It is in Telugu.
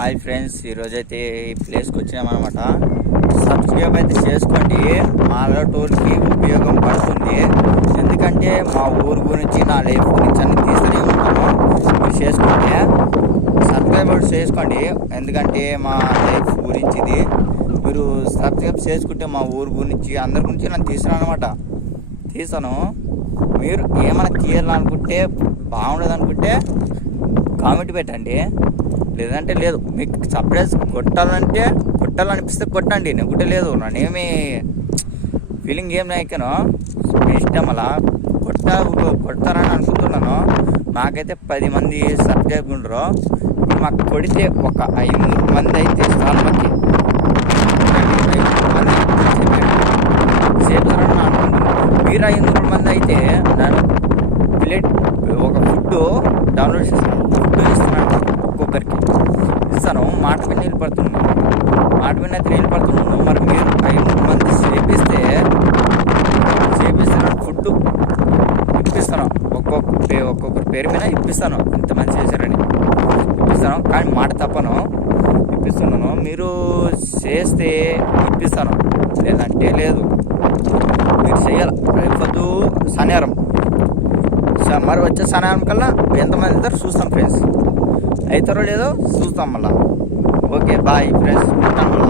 హాయ్ ఫ్రెండ్స్, ఈరోజైతే ఈ ప్లేస్కి వచ్చినామన్నమాట. సబ్స్క్రైబ్ అయితే చేసుకోండి, మాలో టూర్కి ఉపయోగం పడుతుంది. ఎందుకంటే మా ఊరు గురించి, నా లైఫ్ గురించి అన్ని తీస్తూనే ఉంటాము. మీరు చేసుకుంటే సబ్స్క్రైబ్ చేసుకోండి, ఎందుకంటే మా లైఫ్ గురించి ఇది. మీరు సబ్స్క్రైబ్ చేసుకుంటే మా ఊరు గురించి, అందరి గురించి నేను తీస్తాను. మీరు ఏమైనా తీయాలనుకుంటే, బాగుండదు అనుకుంటే కామెంట్ పెట్టండి, లేదంటే లేదు. మీకు సర్ప్రైజ్ కొట్టాలనిపిస్తే కొట్టండి, నెగ్గుటే లేదు. నన్నేమి ఫీలింగ్ ఏం నాయకను ఇష్టం అలా కొడతారని అనుకుంటున్నాను. నాకైతే 10 మంది సబ్స్క్రైబ్ ఉండరు. మాకు కొడితే ఒక 500 మంది అయితే చాలా మంది చేస్తారని అనుకుంటున్నాను. మీరు 500 మంది అయితే నేను ఒక ఫుడ్ డౌన్లోడ్ చేస్తాను, ఫుడ్ ఇస్తున్నాను. ఒక్కొక్కరికి ఇస్తాను. మాట మీద నీళ్ళు పడుతున్నాను, మరి మీరు 500 మంది చేపిస్తే నాకు ఫుడ్ ఇప్పిస్తాను. ఒక్కొక్కరి పేరు మీద ఇప్పిస్తాను. ఇంతమంది చేశారని ఇప్పిస్తాను, కానీ మాట తప్పను, ఇప్పిస్తున్నాను. మీరు చేస్తే ఇప్పిస్తాను, లేదంటే లేదు. మీరు చేయాలి. రేపొద్దు శనివారం, మరి వచ్చే శనివారం కల్లా ఎంతమంది అవుతారో చూస్తాం ఫ్రెండ్స్. అవుతారో లేదో చూస్తాం మళ్ళీ. ఓకే బాయ్ ఫ్రెండ్స్, ఉంటాం మళ్ళీ.